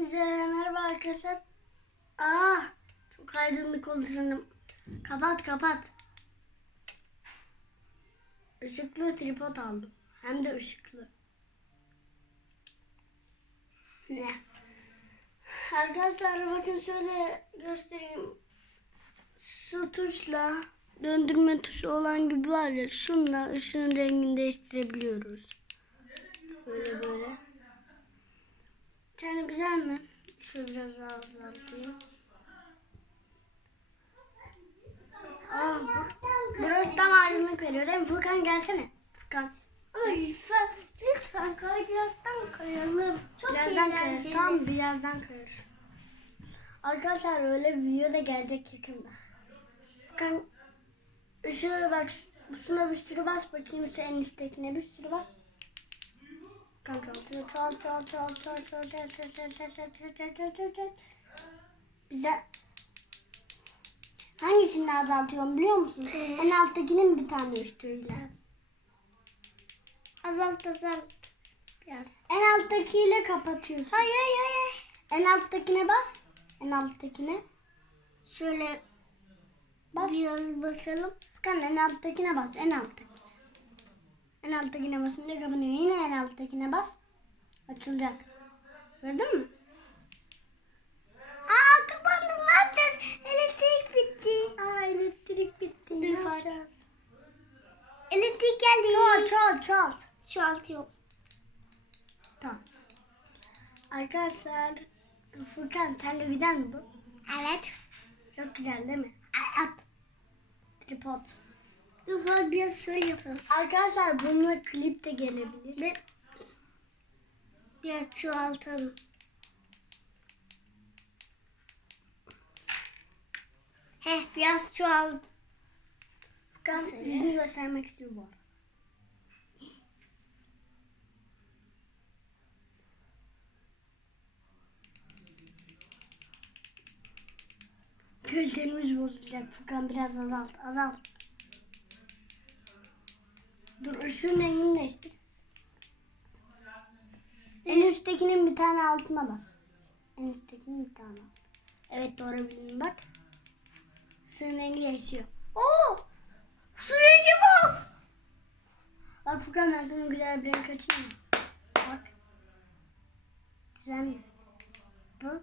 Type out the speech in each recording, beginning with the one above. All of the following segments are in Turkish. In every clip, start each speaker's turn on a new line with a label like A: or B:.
A: Hepinize merhaba arkadaşlar. Ah çok aydınlık oldu sanırım. Kapat kapat. Işıklı tripod aldım. Hem de ışıklı. Ne? Arkadaşlar bakın şöyle göstereyim. Şu tuşla döndürme tuşu olan gibi var ya şunla ışığın rengini değiştirebiliyoruz. Böyle böyle. Yani güzel mi? Şöyle biraz daha azaltayım. Bu, burası tam aydınlık veriyor değil mi? Furkan gelsene. Furkan.
B: Ama lütfen, lütfen kaydıraktan kayalım. Çok
A: birazdan kayarız. Tamam birazdan kayarız. Arkadaşlar öyle bir video da gelecek yakında. Furkan ışığı bak şuna bir sürü bas bakayım şu en üsttekine bir sürü bas. Çoğaltıyor. Çoğalt çoğalt çoğalt çoğalt çoğalt çoğalt çoğalt çoğalt çoğalt çoğalt çoğalt çoğalt çoğalt çoğalt. Bize hangisini azaltıyorum biliyor musun? En alttakinin bir tane üstüyle.
B: Azalt azalt. Biraz.
A: En alttakiyle kapatıyorsun.
B: Hayır hayır hayır.
A: En alttakine bas. En alttakine.
B: Şöyle
A: Bas.
B: biraz basalım.
A: Kan en alttakine bas. En alttakine. En alttakine basınca kapanıyor. Yine en alttakine bas. Açılacak. Gördün mü?
B: Aa kapandı ne yapacağız? Elektrik bitti.
A: Aa elektrik bitti.
B: Dur,
A: Ne
B: Fatih.
A: yapacağız?
B: Elektrik geldi.
A: Çoğalt çoğalt çoğalt.
B: Yok.
A: Tamam. Arkadaşlar Furkan sen de güzel mi bu?
B: Evet.
A: Çok güzel değil mi?
B: At.
A: Tripod.
B: Var biraz şöyle yapalım.
A: Arkadaşlar bununla klip de gelebilir.
B: Ve biraz çoğaltalım. Heh biraz çoğalt.
A: Furkan
B: Mesela?
A: yüzünü göstermek istiyor bu arada. Gözlerimiz bozulacak. Furkan biraz azalt. Azalt. Dur ışığın rengini değiştir. En üsttekinin bir tane altına bas. En üsttekinin bir tane alt. Evet doğru bildin bak. Işığın rengi değişiyor.
B: Oo! Su rengi bak.
A: Bak Furkan ben sana güzel bir renk açayım mı? Bak. Güzel mi? Bu.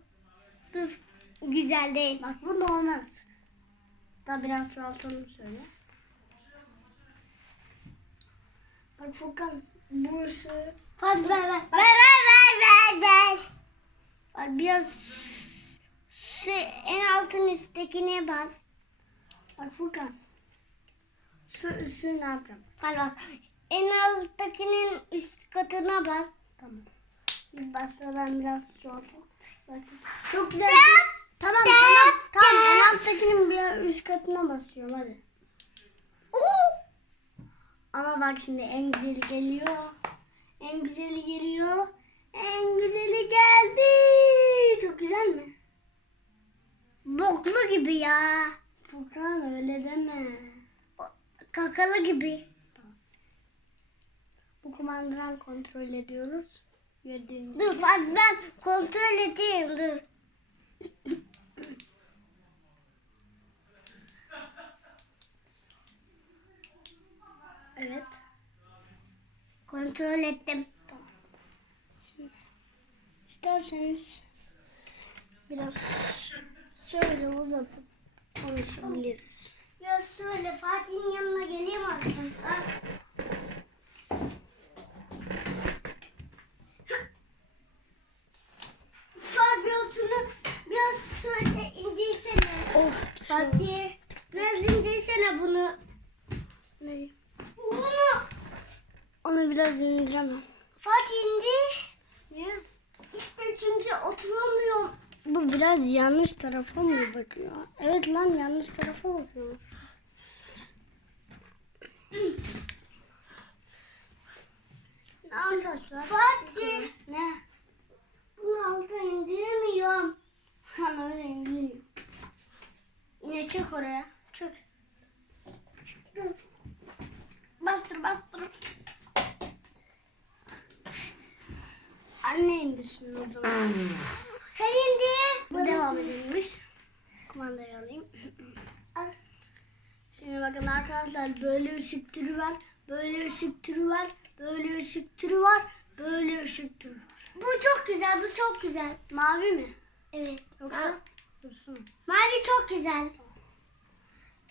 B: Dur. Güzel değil.
A: Bak bu normal. Daha biraz çoğaltalım şöyle. Bak Furkan bu ışığı
B: Hadi ver ver. Ver ver ver ver ver.
A: var biraz
B: en altın üsttekine bas.
A: bak Furkan. Şu ışığı ne yapacağım?
B: Hadi bak. En alttakinin üst katına bas.
A: Tamam. Bir basmadan biraz çoğaltalım. Bak. Çok güzel. Tamam tamam. Tamam en alttakinin bir üst katına basıyorum hadi. Ama bak şimdi en güzeli geliyor. En güzeli geliyor. En güzeli geldi. Çok güzel mi?
B: Boklu gibi ya.
A: Furkan öyle deme.
B: Kakalı gibi.
A: Bu kumandıran kontrol ediyoruz. Gördüğünüz
B: Dur
A: gibi.
B: hadi ben kontrol edeyim dur.
A: Evet.
B: Kontrol ettim.
A: Şimdi isterseniz biraz şöyle uzatıp konuşabiliriz.
B: Ya şöyle Fatih'in yanına geleyim arkadaşlar. Fabiosunu biraz şöyle indirsene.
A: Oh,
B: Fatih biraz indirsene bunu.
A: Ne? Onu biraz indiremem.
B: Fatih. Niye? İşte çünkü oturamıyorum.
A: Bu biraz yanlış tarafa mı bakıyor? Evet lan yanlış tarafa bakıyormuş. Arkadaşlar.
B: Fatih
A: Ne?
B: bunu alta indiremiyorum.
A: Han öyle indiriyor. Yine çök oraya. Anne indirsin o zaman.
B: Sayın diye.
A: Devam edilmiş. Kumandayı alayım.
B: Al.
A: Şimdi bakın arkadaşlar böyle ışık türü var. Böyle ışık türü var. Böyle ışık türü var. Böyle ışık türü var.
B: Bu çok güzel, bu çok güzel.
A: Mavi mi?
B: Evet.
A: Yoksa dursun.
B: Mavi çok güzel.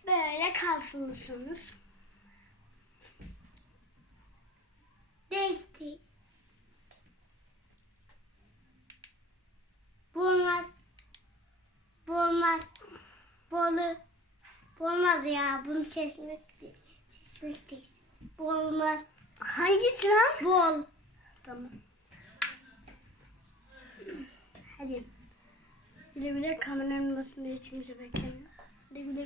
A: Böyle kalsınlısınız.
B: Değişti. Bu olmaz. Bu olmaz. Bu olur. Bu olmaz ya. Bunu seçmek seçmek değil. Bu olmaz.
A: Hangisi lan?
B: Bu ol.
A: Tamam. Hadi. Bile bile kameranın basında hiç kimse beklemiyor. Güle güle.